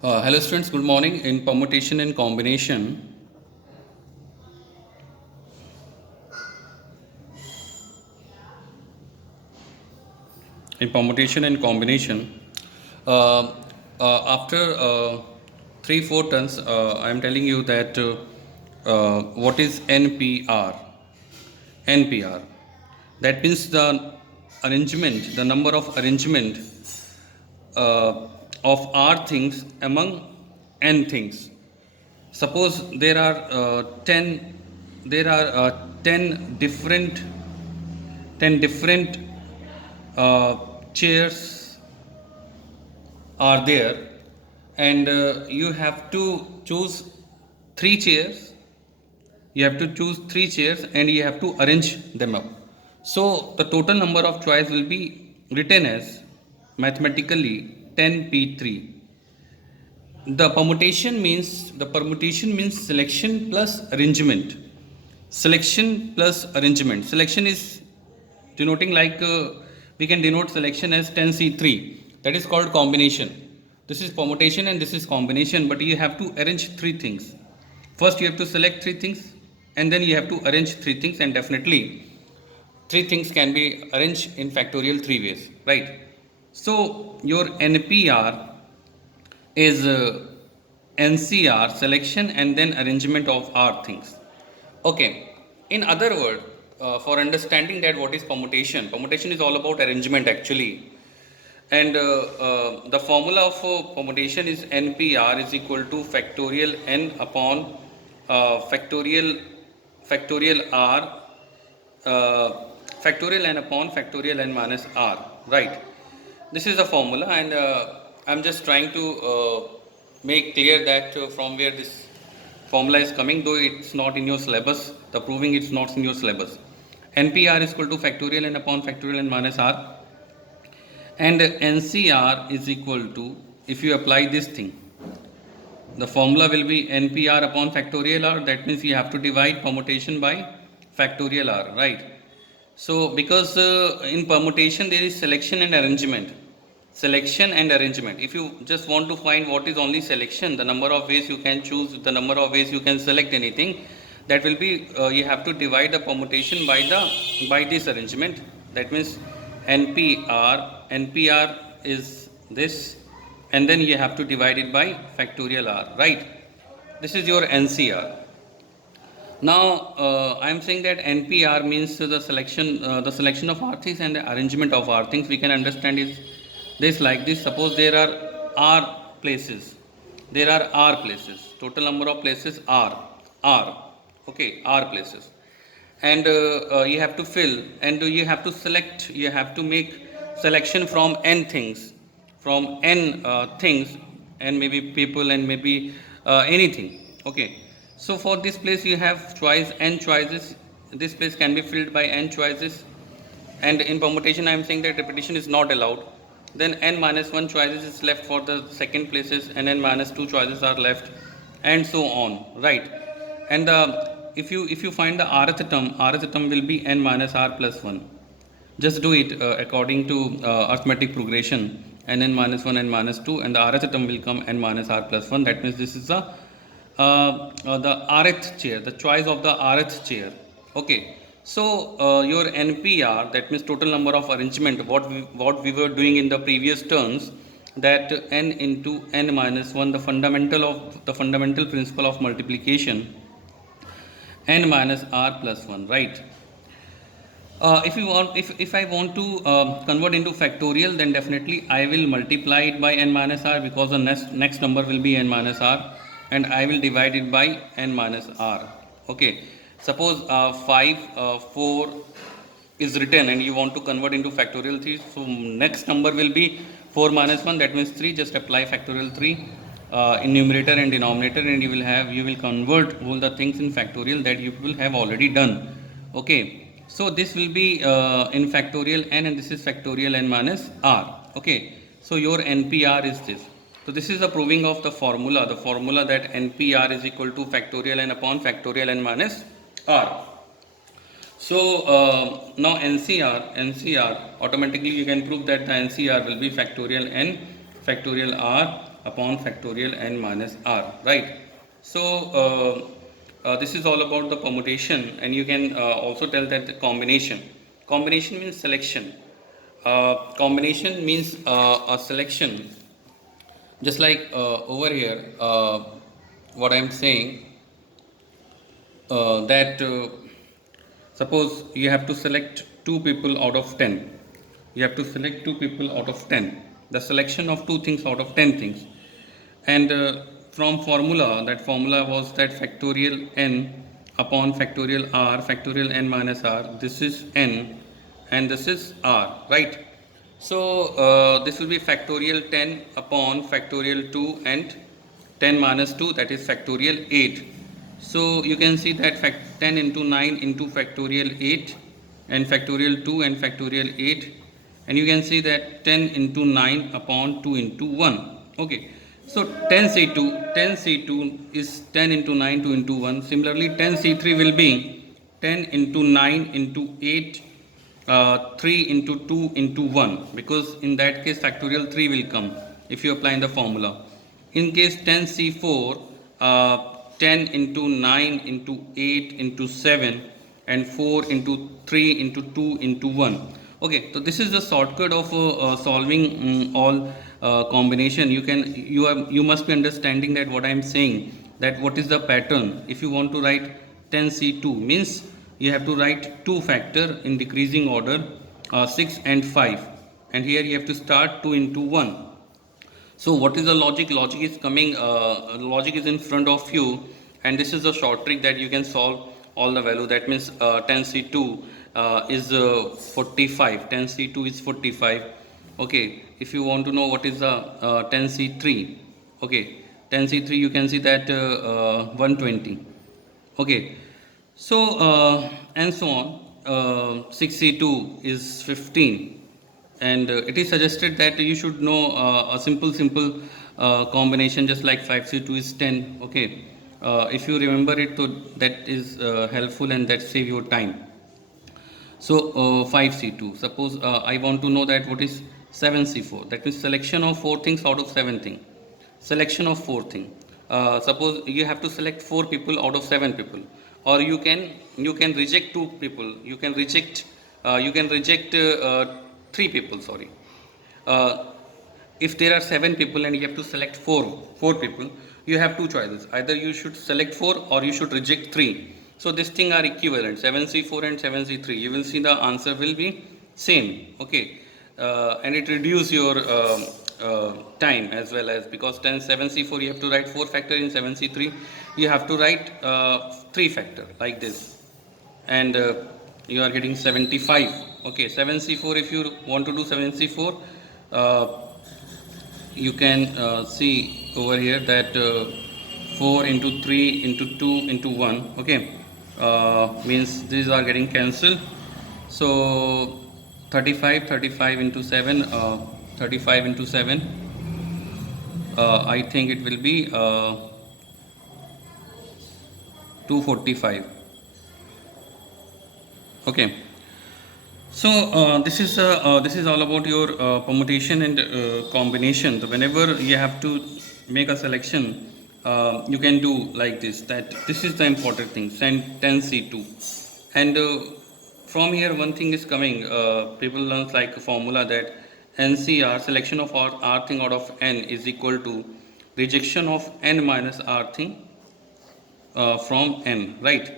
Hello students, good morning. In permutation and combination, in permutation and combination, uh, after 3-4 turns, I am telling you that what is NPR. NPR. That means the arrangement, the number of arrangement of R things among N things. Suppose there are 10 different uh, chairs are there, and you have to choose three chairs. You have to choose three chairs and you have to arrange them up. So the total number of choice will be written as mathematically 10p3. The permutation means selection plus arrangement. Selection is denoting like we can denote selection as 10c3. That is called combination. This is permutation and this is combination, but you have to arrange three things. First you have to select three things and then you have to arrange three things, and definitely three things can be arranged in factorial three ways, right? So your NPR is NCR, selection and then arrangement of R things. Okay. In other words, for understanding that what is permutation, permutation is all about arrangement actually. And the formula of permutation is NPR is equal to factorial N upon factorial R, uh, factorial N upon factorial N minus R, right? This is the formula, and I'm just trying to make clear that from where this formula is coming, though it's not in your syllabus, the proving it's not in your syllabus. NPR is equal to factorial N upon factorial N minus R, and NCR is equal to, if you apply this thing, the formula will be NPR upon factorial R. That means you have to divide permutation by factorial R, right? So because in permutation there is selection and arrangement. Selection and arrangement. If you just want to find what is only selection, the number of ways you can choose, the number of ways you can select anything, that will be you have to divide the permutation by this arrangement. That means NPR is this, and then you have to divide it by factorial R, right? This is your NCR. Now I am saying that NPR means the selection of R things and the arrangement of R things. We can understand is this like this. Suppose there are R places. There are R places. Total number of places R. Okay, R places, and you have to fill, and you have to select. You have to make selection from N things, from N things, and maybe people, and maybe anything. Okay. So for this place you have choice N choices. This place can be filled by N choices, and in permutation I am saying that repetition is not allowed. Then N minus 1 choices is left for the second places, and N minus 2 choices are left, and so on, right? And if you find the rth term will be N minus R plus 1. Just do it according to arithmetic progression, and N minus 1, N minus 2, and the rth term will come N minus R plus 1. That means this is the rth chair, the choice of the rth chair. Okay. So your NPR, that means total number of arrangement, what we were doing in the previous turns, that N into N minus 1, the fundamental principle of multiplication, N minus R plus 1, right? If I want to convert into factorial, then definitely I will multiply it by N minus R, because the next number will be N minus R, and I will divide it by N minus R. Okay. Suppose 4 is written and you want to convert into factorial 3, so next number will be 4 minus 1, that means 3. Just apply factorial 3 in numerator and denominator, and you will convert all the things in factorial that you will have already done. Okay. So this will be in factorial N, and this is factorial N minus R. Okay. So your NPR is this. So this is the proving of the formula that NPR is equal to factorial N upon factorial N minus R. So now NCR, automatically you can prove that the NCR will be factorial N factorial R upon factorial n minus r, right? So this is all about the permutation, and you can also tell that the combination. Combination means selection. Combination means a selection, just like over here, what I am saying, that suppose you have to select 2 people out of 10. You have to select 2 people out of 10. The selection of 2 things out of 10 things. And from formula, that formula was that factorial n upon factorial r, factorial n minus r. This is n and this is r, right? So this will be factorial 10 upon factorial 2 and 10 minus 2, that is factorial 8. So you can see that 10 into 9 into factorial 8 and factorial 2 and factorial 8, and you can see that 10 into 9 upon 2 into 1. Okay, so 10C2 is 10 into 9 2 into 1. Similarly 10C3 will be 10 into 9 into 8 3 into 2 into 1, because in that case factorial 3 will come if you apply in the formula. In case 10C4, 10 into 9 into 8 into 7 and 4 into 3 into 2 into 1. Okay, so this is the shortcut of solving all combination. You must be understanding that what I am saying, that what is the pattern. If you want to write 10C2 means you have to write 2 factor in decreasing order, 6 and 5, and here you have to start 2 into 1. So what is the logic? Logic is coming, logic is in front of you, and this is a short trick that you can solve all the value. That means 10C2 is 45. 10C2 is 45. Okay, if you want to know what is the 10C3, okay, 10C3 you can see that 120. Okay, so and so on. 6C2 is 15. And it is suggested that you should know a simple combination, just like 5C2 is 10. Okay, if you remember it, so that is helpful and that save your time. So 5C2, suppose I want to know that what is 7C4, that means selection of 4 things out of 7 things. Selection of 4 things. Suppose you have to select 4 people out of 7 people, or you can reject 2 people, you can reject 3 people, sorry. If there are 7 people and you have to select 4 people, you have 2 choices. Either you should select 4 or you should reject 3. So this thing are equivalent, 7C4 and 7C3. You will see the answer will be same. Okay, and it reduce your time as well, as because 7C4 you have to write 4 factor, in 7C3 you have to write 3 factor, like this, and you are getting 75. Okay, 7C4, if you want to do 7C4, you can see over here that 4 into 3 into 2 into 1. Okay, means these are getting cancelled. So 35 into 7, 35 into 7, I think it will be 245. Okay, so this is all about your permutation and combination. So whenever you have to make a selection, you can do like this. That this is the important thing. Send 10C2, and from here one thing is coming. People learn like a formula that NCR, selection of R thing out of n, is equal to rejection of n minus R thing from n, right?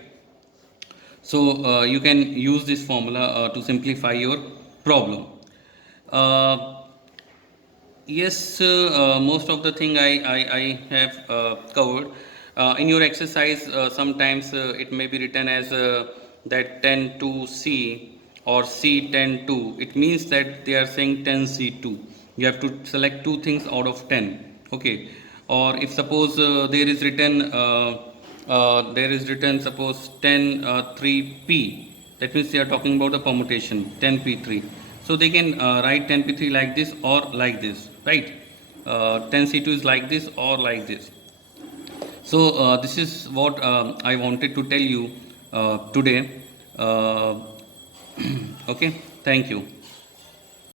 So you can use this formula to simplify your problem. Yes, most of the thing I have covered. In your exercise, sometimes it may be written as that 10 to C or C 10 to. It means that they are saying 10C2. You have to select 2 things out of 10. Okay, or if suppose there is written suppose 10 3P, that means they are talking about the permutation 10P3. So they can write 10P3 like this or like this, right? 10C2 is like this or like this. So this is what I wanted to tell you today. Okay, thank you.